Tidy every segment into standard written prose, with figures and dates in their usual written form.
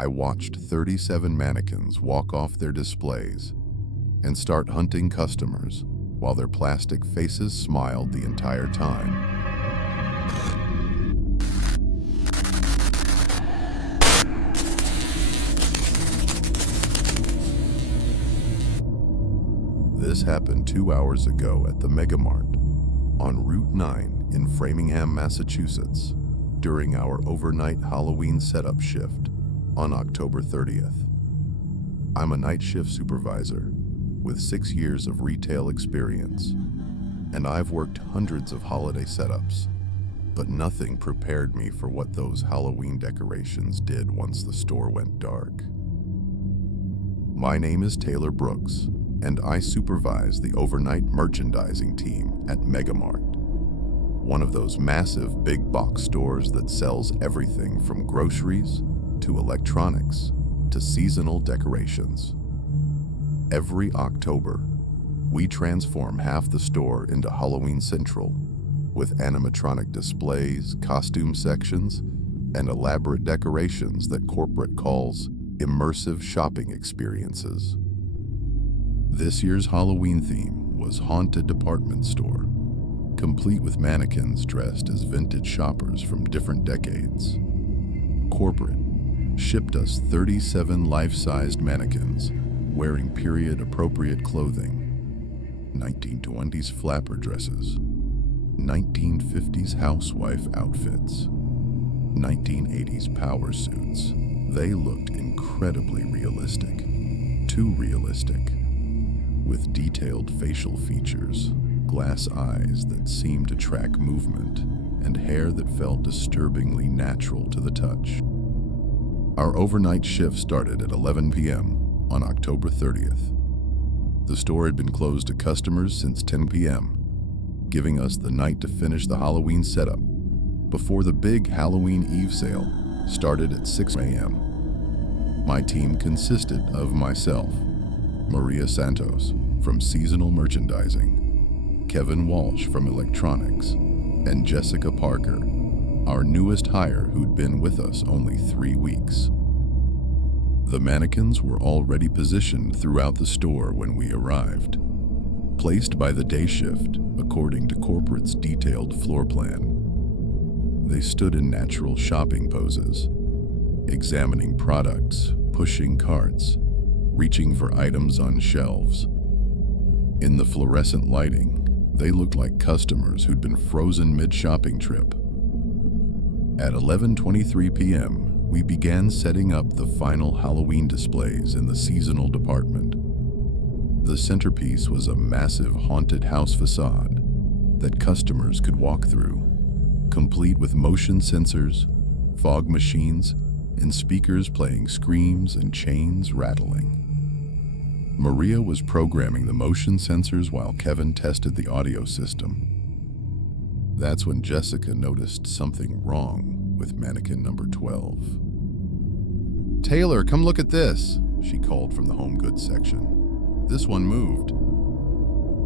I watched 37 mannequins walk off their displays and start hunting customers while their plastic faces smiled the entire time. This happened 2 hours ago at the MegaMart on Route 9 in Framingham, Massachusetts, during our overnight Halloween setup shift on October 30th. I'm a night shift supervisor with 6 years of retail experience, and I've worked hundreds of holiday setups, but nothing prepared me for what those Halloween decorations did once the store went dark. My name is Taylor Brooks, and I supervise the overnight merchandising team at MegaMart, one of those massive big box stores that sells everything from groceries to electronics to seasonal decorations. Every October, we transform half the store into Halloween Central with animatronic displays, costume sections, and elaborate decorations that corporate calls immersive shopping experiences. This year's Halloween theme was Haunted Department Store, complete with mannequins dressed as vintage shoppers from different decades. Corporate shipped us 37 life-sized mannequins wearing period-appropriate clothing, 1920s flapper dresses, 1950s housewife outfits, 1980s power suits. They looked incredibly realistic, too realistic, with detailed facial features, glass eyes that seemed to track movement, and hair that felt disturbingly natural to the touch. Our overnight shift started at 11 p.m. on October 30th. The store had been closed to customers since 10 p.m., giving us the night to finish the Halloween setup before the big Halloween Eve sale started at 6 a.m. My team consisted of myself, Maria Santos from Seasonal Merchandising, Kevin Walsh from Electronics, and Jessica Parker, our newest hire who'd been with us only 3 weeks. The mannequins were already positioned throughout the store when we arrived, placed by the day shift according to corporate's detailed floor plan. They stood in natural shopping poses, examining products, pushing carts, reaching for items on shelves. In the fluorescent lighting, they looked like customers who'd been frozen mid-shopping trip. At 11:23 p.m., we began setting up the final Halloween displays in the seasonal department. The centerpiece was a massive haunted house facade that customers could walk through, complete with motion sensors, fog machines, and speakers playing screams and chains rattling. Maria was programming the motion sensors while Kevin tested the audio system. That's when Jessica noticed something wrong with mannequin number 12. "Taylor, come look at this," she called from the home goods section. "This one moved."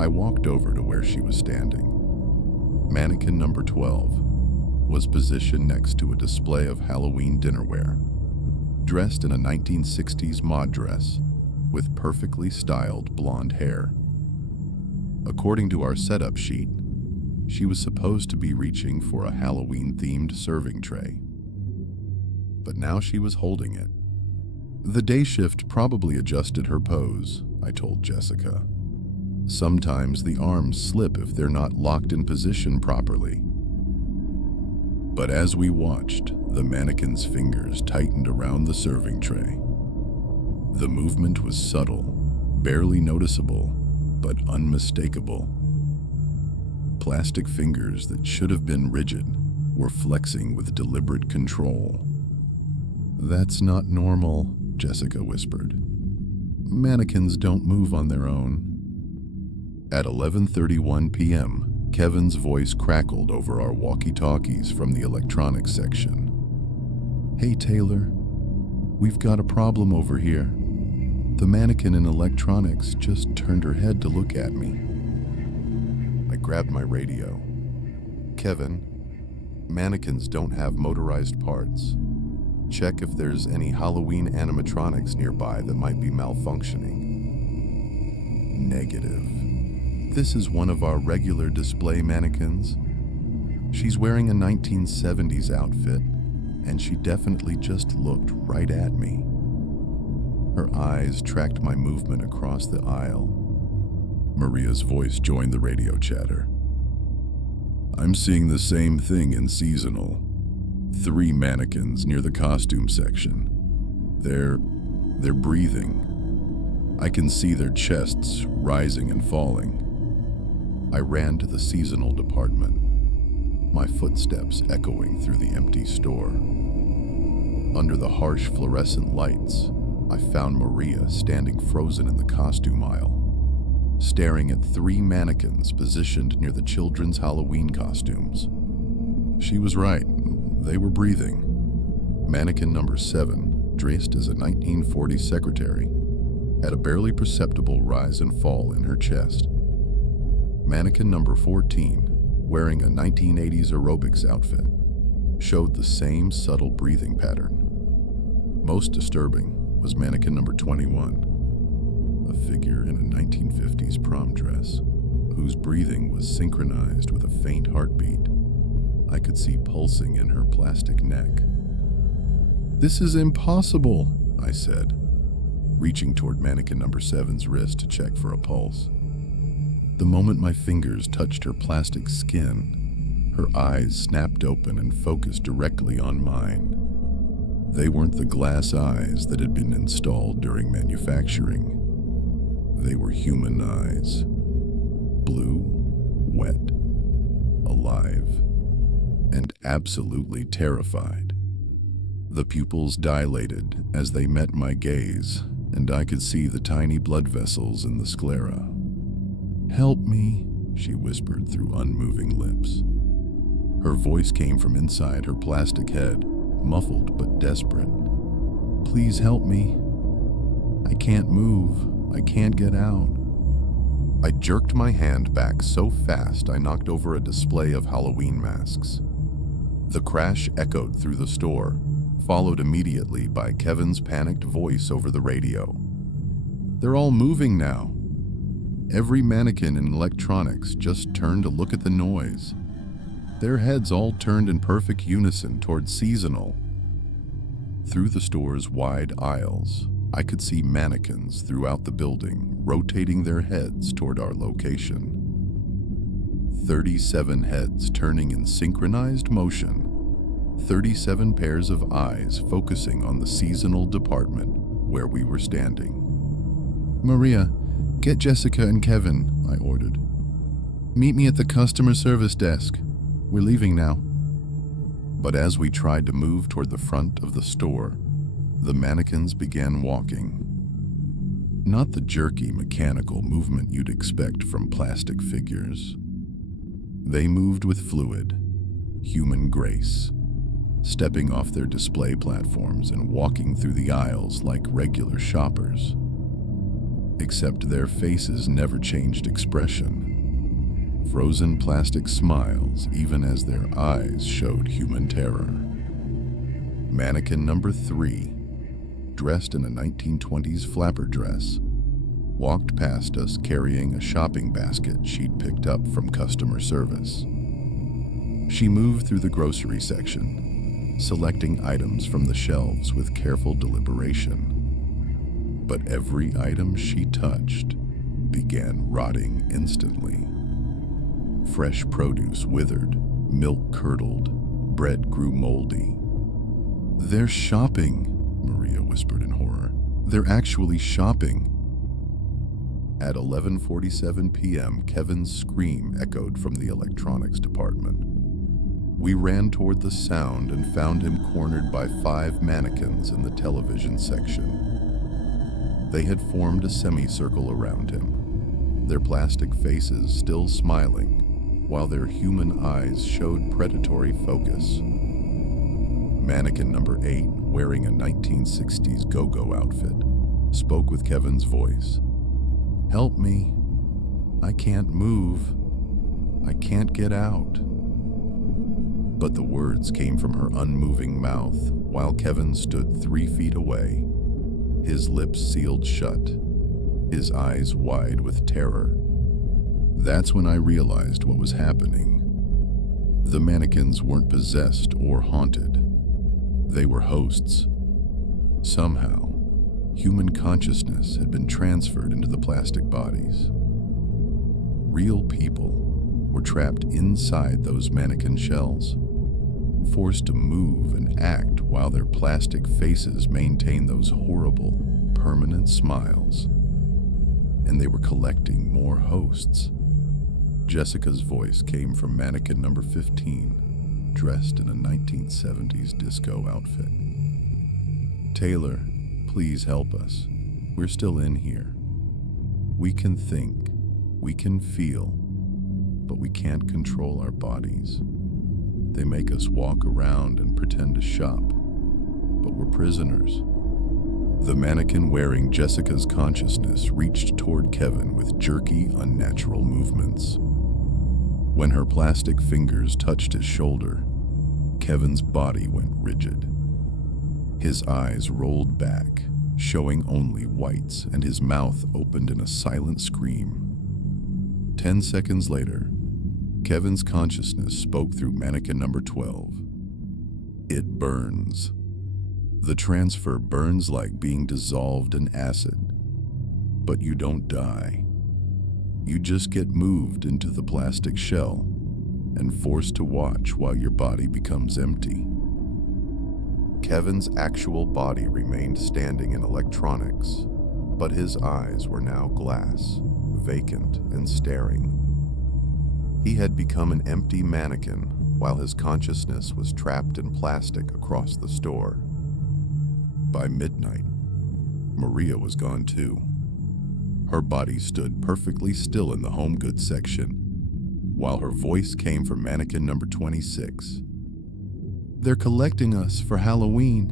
I walked over to where she was standing. Mannequin number 12 was positioned next to a display of Halloween dinnerware, dressed in a 1960s mod dress with perfectly styled blonde hair. According to our setup sheet, she was supposed to be reaching for a Halloween-themed serving tray, but now she was holding it. The day shift probably adjusted her pose, I told Jessica. Sometimes the arms slip if they're not locked in position properly. But as we watched, the mannequin's fingers tightened around the serving tray. The movement was subtle, barely noticeable, but unmistakable. Plastic fingers that should have been rigid were flexing with deliberate control. "That's not normal," Jessica whispered. "Mannequins don't move on their own." At 11:31 p.m., Kevin's voice crackled over our walkie-talkies from the electronics section. "Hey Taylor, we've got a problem over here. The mannequin in electronics just turned her head to look at me." I grabbed my radio. "Kevin, mannequins don't have motorized parts. Check if there's any Halloween animatronics nearby that might be malfunctioning. Negative. This is one of our regular display mannequins. She's wearing a 1970s outfit, and she definitely just looked right at me. Her eyes tracked my movement across the aisle. Maria's voice joined the radio chatter. I'm seeing the same thing in seasonal. 3 mannequins near the costume section. They're breathing. I can see their chests rising and falling. I ran to the seasonal department, my footsteps echoing through the empty store. Under the harsh fluorescent lights, I found Maria standing frozen in the costume aisle, staring at 3 mannequins positioned near the children's Halloween costumes. She was right. They were breathing. Mannequin number 7, dressed as a 1940s secretary, had a barely perceptible rise and fall in her chest. Mannequin number 14, wearing a 1980s aerobics outfit, showed the same subtle breathing pattern. Most disturbing was mannequin number 21, a figure in a 1950s prom dress, whose breathing was synchronized with a faint heartbeat I could see pulsing in her plastic neck. "This is impossible," I said, reaching toward mannequin number 7's wrist to check for a pulse. The moment my fingers touched her plastic skin, her eyes snapped open and focused directly on mine. They weren't the glass eyes that had been installed during manufacturing. They were human eyes. Blue, wet, alive, and absolutely terrified. The pupils dilated as they met my gaze, and I could see the tiny blood vessels in the sclera. "Help me," she whispered through unmoving lips. Her voice came from inside her plastic head, muffled but desperate. "Please help me. I can't move. I can't get out." I jerked my hand back so fast I knocked over a display of Halloween masks. The crash echoed through the store, followed immediately by Kevin's panicked voice over the radio. "They're all moving now." Every mannequin in electronics just turned to look at the noise. Their heads all turned in perfect unison toward seasonal. Through the store's wide aisles, I could see mannequins throughout the building rotating their heads toward our location. 37 heads turning in synchronized motion, 37 pairs of eyes focusing on the seasonal department where we were standing. "Maria, get Jessica and Kevin," I ordered. "Meet me at the customer service desk. We're leaving now." But as we tried to move toward the front of the store, the mannequins began walking. Not the jerky, mechanical movement you'd expect from plastic figures. They moved with fluid, human grace, stepping off their display platforms and walking through the aisles like regular shoppers. Except their faces never changed expression. Frozen plastic smiles even as their eyes showed human terror. Mannequin number 3, dressed in a 1920s flapper dress, walked past us carrying a shopping basket she'd picked up from customer service. She moved through the grocery section, selecting items from the shelves with careful deliberation. But every item she touched began rotting instantly. Fresh produce withered, milk curdled, bread grew moldy. "They're shopping," Maria whispered in horror. "They're actually shopping." At 11:47 p.m., Kevin's scream echoed from the electronics department. We ran toward the sound and found him cornered by 5 mannequins in the television section. They had formed a semicircle around him, their plastic faces still smiling, while their human eyes showed predatory focus. Mannequin number 8, wearing a 1960s go-go outfit, spoke with Kevin's voice. "Help me. I can't move. I can't get out." But the words came from her unmoving mouth while Kevin stood 3 feet away, his lips sealed shut, his eyes wide with terror. That's when I realized what was happening. The mannequins weren't possessed or haunted. They were hosts. Somehow, human consciousness had been transferred into the plastic bodies. Real people were trapped inside those mannequin shells, forced to move and act while their plastic faces maintained those horrible, permanent smiles. And they were collecting more hosts. Jessica's voice came from mannequin number 15, dressed in a 1970s disco outfit. "Taylor, please help us. We're still in here. We can think, we can feel, but we can't control our bodies. They make us walk around and pretend to shop, but we're prisoners." The mannequin wearing Jessica's consciousness reached toward Kevin with jerky, unnatural movements. When her plastic fingers touched his shoulder, Kevin's body went rigid. His eyes rolled back, showing only whites, and his mouth opened in a silent scream. 10 seconds later, Kevin's consciousness spoke through mannequin number 12. "It burns. The transfer burns like being dissolved in acid, but you don't die. You just get moved into the plastic shell and forced to watch while your body becomes empty." Kevin's actual body remained standing in electronics, but his eyes were now glass, vacant and staring. He had become an empty mannequin while his consciousness was trapped in plastic across the store. By midnight, Maria was gone too. Her body stood perfectly still in the home goods section, while her voice came from mannequin number 26. "They're collecting us for Halloween.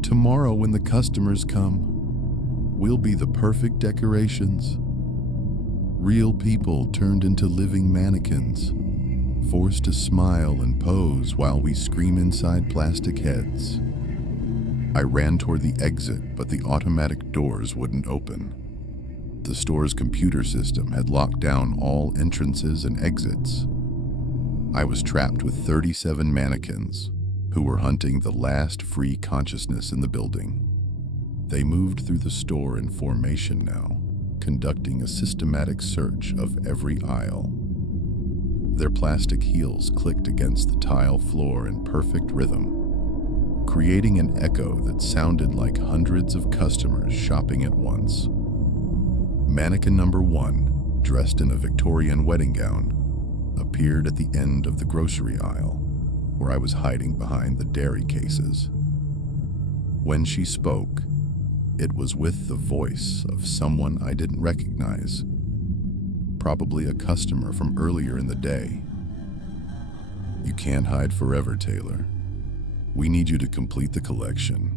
Tomorrow when the customers come, we'll be the perfect decorations." Real people turned into living mannequins, forced to smile and pose while we scream inside plastic heads. I ran toward the exit, but the automatic doors wouldn't open. The store's computer system had locked down all entrances and exits. I was trapped with 37 mannequins who were hunting the last free consciousness in the building. They moved through the store in formation now, conducting a systematic search of every aisle. Their plastic heels clicked against the tile floor in perfect rhythm, creating an echo that sounded like hundreds of customers shopping at once. Mannequin number 1, dressed in a Victorian wedding gown, appeared at the end of the grocery aisle, where I was hiding behind the dairy cases. When she spoke, it was with the voice of someone I didn't recognize, probably a customer from earlier in the day. "You can't hide forever, Taylor. We need you to complete the collection.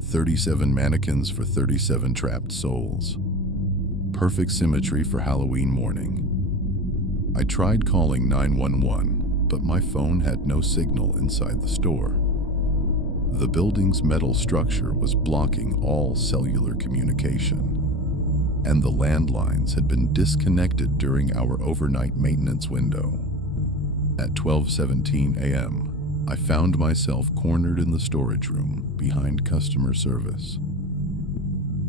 37 mannequins for 37 trapped souls. Perfect symmetry for Halloween morning." I tried calling 911, but my phone had no signal inside the store. The building's metal structure was blocking all cellular communication, and the landlines had been disconnected during our overnight maintenance window. At 12:17 a.m., I found myself cornered in the storage room behind customer service.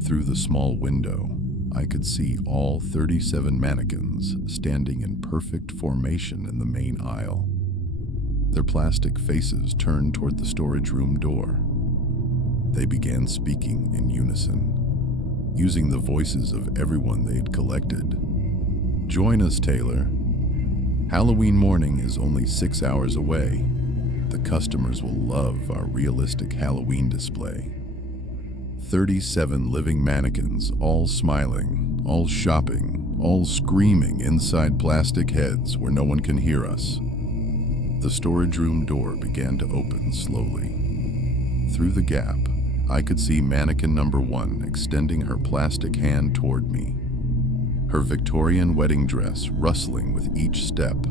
Through the small window, I could see all 37 mannequins standing in perfect formation in the main aisle. Their plastic faces turned toward the storage room door. They began speaking in unison, using the voices of everyone they had collected. "Join us, Taylor. Halloween morning is only 6 hours away. The customers will love our realistic Halloween display." 37 living mannequins, all smiling, all shopping, all screaming inside plastic heads where no one can hear us. The storage room door began to open slowly. Through the gap, I could see mannequin number 1 extending her plastic hand toward me, her Victorian wedding dress rustling with each step.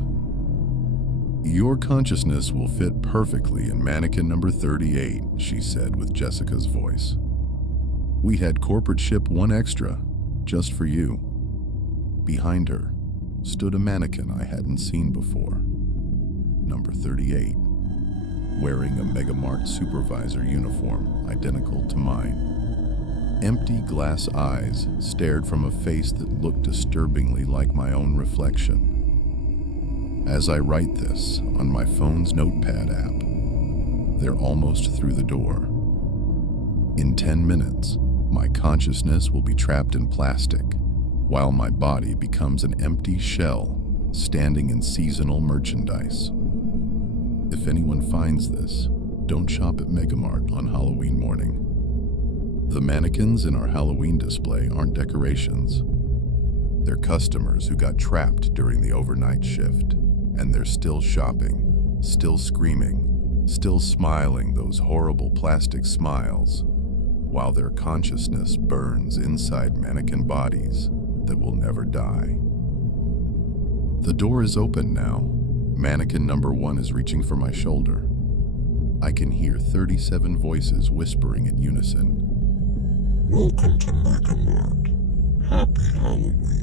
Your consciousness will fit perfectly in mannequin number 38, she said with Jessica's voice. We had corporate ship one extra, just for you. Behind her stood a mannequin I hadn't seen before. Number 38, wearing a MegaMart supervisor uniform identical to mine. Empty glass eyes stared from a face that looked disturbingly like my own reflection. As I write this on my phone's notepad app, they're almost through the door. In 10 minutes, my consciousness will be trapped in plastic, while my body becomes an empty shell standing in seasonal merchandise. If anyone finds this, don't shop at MegaMart on Halloween morning. The mannequins in our Halloween display aren't decorations. They're customers who got trapped during the overnight shift, and they're still shopping, still screaming, still smiling those horrible plastic smiles, while their consciousness burns inside mannequin bodies that will never die. The door is open now. Mannequin number 1 is reaching for my shoulder. I can hear 37 voices whispering in unison. Welcome to MegaMart. Happy Halloween.